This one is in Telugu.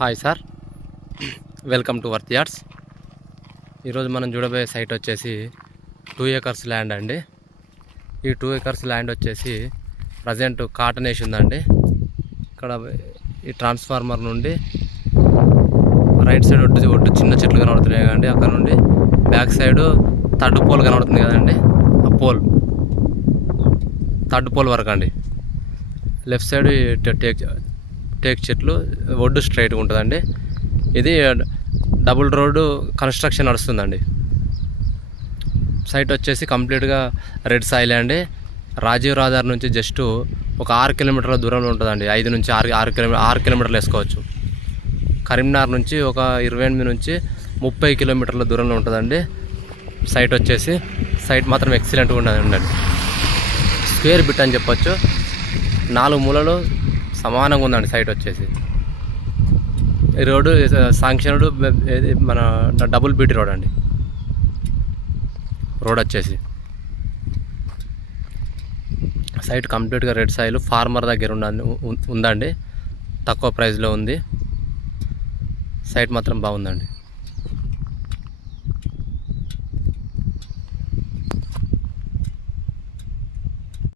Hi sir, welcome to worth yards. ఈరోజు మనం చూడబోయే సైట్ వచ్చేసి 2 acres ల్యాండ్ అండి. ఈ 2 acres ల్యాండ్ వచ్చేసి ప్రజెంట్ కాటన్ వేసి ఉందండి. ఇక్కడ ఈ ట్రాన్స్ఫార్మర్ నుండి రైట్ సైడ్ ఒడ్డు చిన్న చెట్లు కనబడుతున్నాయి కదండి. అక్కడ నుండి బ్యాక్ సైడ్ థర్డ్ పోల్ కనబడుతుంది కదండి. ఆ పోల్ థర్డ్ పోల్ వరకు అండి. లెఫ్ట్ సైడ్ టేక్ చెట్లు, ఒడ్డు స్ట్రైట్గా ఉంటుందండి. ఇది డబుల్ రోడ్డు కన్స్ట్రక్షన్ నడుస్తుందండి. సైట్ వచ్చేసి కంప్లీట్గా రెడ్ సాయిల్ అండి. రాజీవ్ రహదారి నుంచి జస్ట్ ఒక 6 కిలోమీటర్ల దూరంలో ఉంటుందండి. 5 నుంచి 6 కిలోమీటర్లు వేసుకోవచ్చు. కరీంనగర్ నుంచి ఒక 28 నుంచి 30 కిలోమీటర్ల దూరంలో ఉంటుందండి. సైట్ వచ్చేసి మాత్రం ఎక్సలెంట్గా ఉండండి. స్క్వేర్ బిట్ అని చెప్పొచ్చు. 4 మూలలు సమానంగా ఉందండి. సైట్ వచ్చేసి ఈ రోడ్డు శాంక్షన్ మన డబుల్ బీటీ రోడ్ అండి. రోడ్ వచ్చేసి సైట్ కంప్లీట్గా రెడ్ సాయిల్ ఫార్మర్ దగ్గర ఉందండి. తక్కువ ప్రైస్లో ఉంది. సైట్ మాత్రం బాగుందండి.